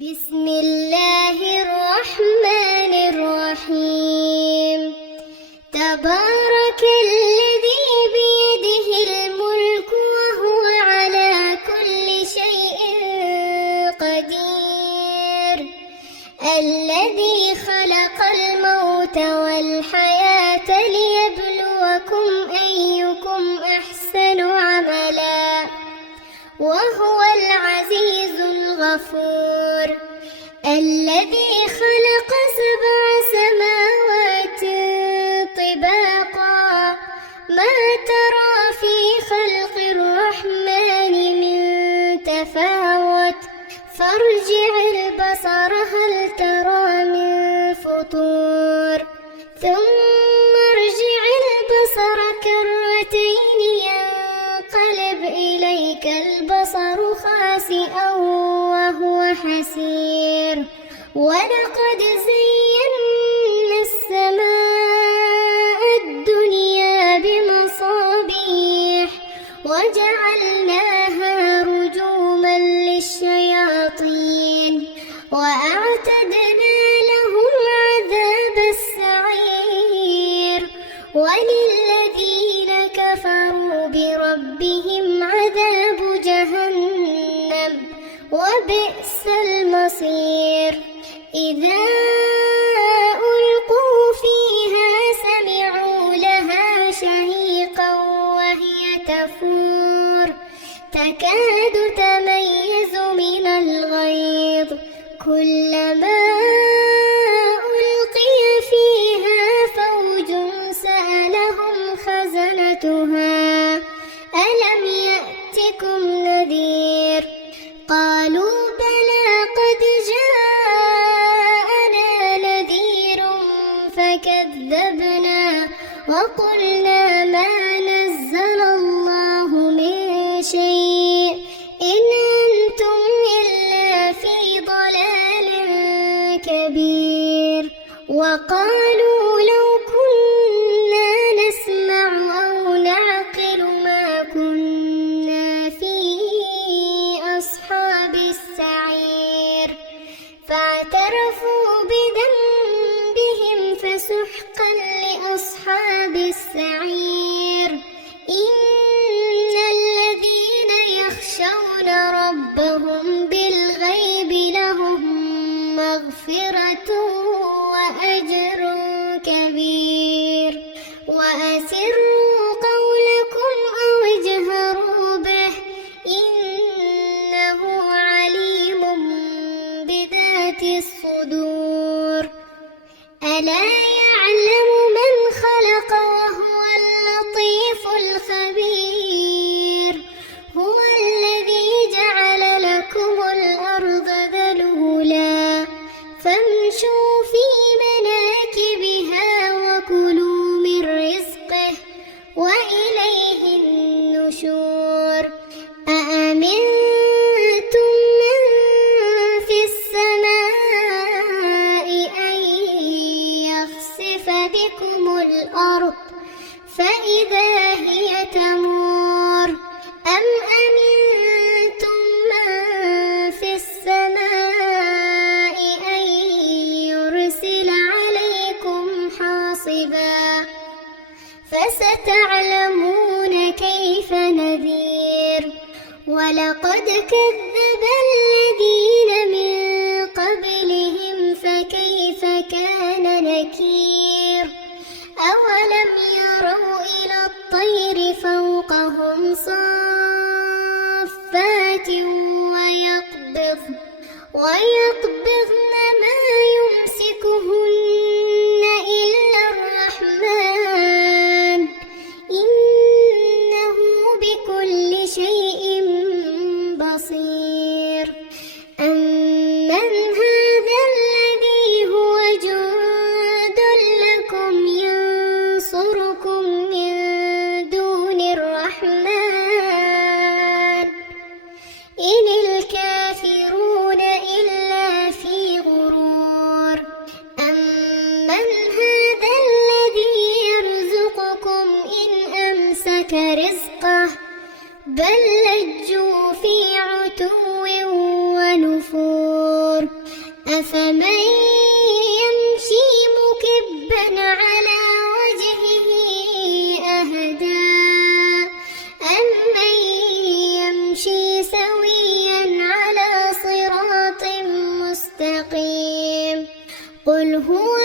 بسم الله الرحمن الرحيم. تبارك الذي بيده الملك وهو على كل شيء قدير، الذي خلق الموت والحياة ليبلوكم أيكم أحسن عملا، وهو العزيز الغفور، الذي خلق 7 سماوات طباقا، ما ترى في خلق الرحمن من تفاوت، فارجع البصر هل ترى من فطور، ثم ارجع البصر كرتين ينقلب إليك البصر خاسئا وهو حسير، ولقد زينا السماء الدنيا بمصابيح وجعلناها رجوما للشياطين، وأعتدنا لهم عذاب السعير، وللذين كفروا بربهم عذاب جهنم وبئس المصير. إذا ألقوا فيها سمعوا لها شهيقا وهي تفور، تكاد تميز من الغيظ، كلما ألقي فيها فوج سألهم خزنتها ألم يأتكم نذير، قالوا بلى قد جاءنا نذير فكذبنا وقلنا ما نزل الله من شيء إن أنتم إلا في ضلال كبير، وقالوا لو كنا نسمع أو نعقل ما كنا في أصحاب السعير، فاعترفوا بذنبهم فسحقا لأصحاب السعير. إن الذين يخشون ربهم بالغيب لهم مغفرة وأجر كبير، وأسروا قولكم أو اجهروا به إنه عليم بذات الصدور. ألا يعلم من خلق وهو اللطيف الخبير، هو الذي جعل لكم الأرض ذلولا فامشوا في مناكبها وكلوا من رزقه وإليه النشور. أأمنتم من في السماء أن يخسف بكم الأرض فإذا هي تمور، أم أمنتم من في السماء أن يرسل عليكم حاصبا، فستعلمون كيف نذير. ولقد كذب الذين من قبلهم فكيف كان نكير، أولم يروا إلى الطير فوقهم صافات ويقبضن ما يمسكهن إلا الرحمن إنه بكل شيء بصير. أمن هذا الذي هو جند لكم ينصركم من دون الرحمن إن الكافرون إلا في غرور. أمن هذا الذي يرزقكم إن أمسك رزقه بل لجوا في عتو ونفور. النور أفمن يمشي مكبا على وجهه أهدى أمن يمشي سويا على صراط مستقيم قل هو